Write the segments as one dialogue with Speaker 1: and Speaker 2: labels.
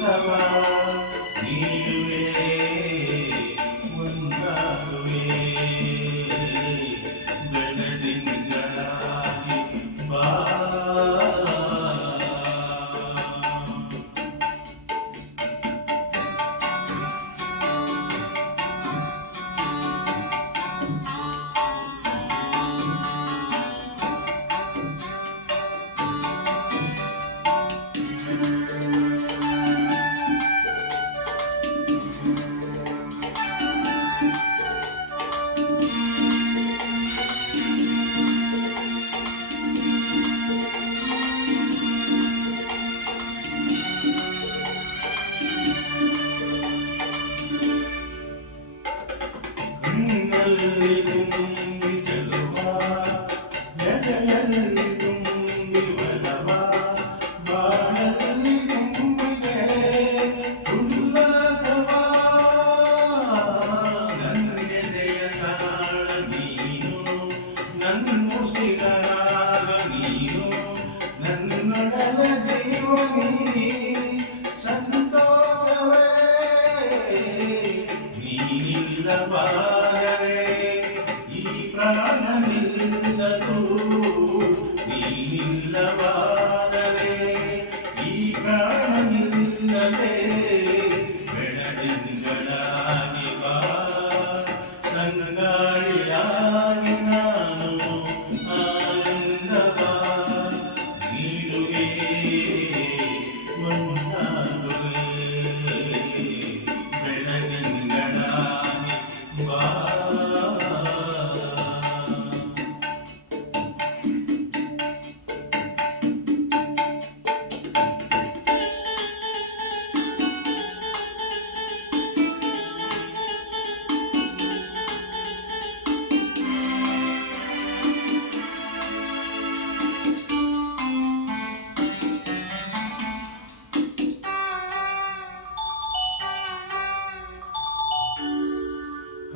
Speaker 1: ಸಂತವ ನೀನು ఈ ప్రాణ నిల్సదు నీ నిల్లవా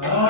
Speaker 1: Oh.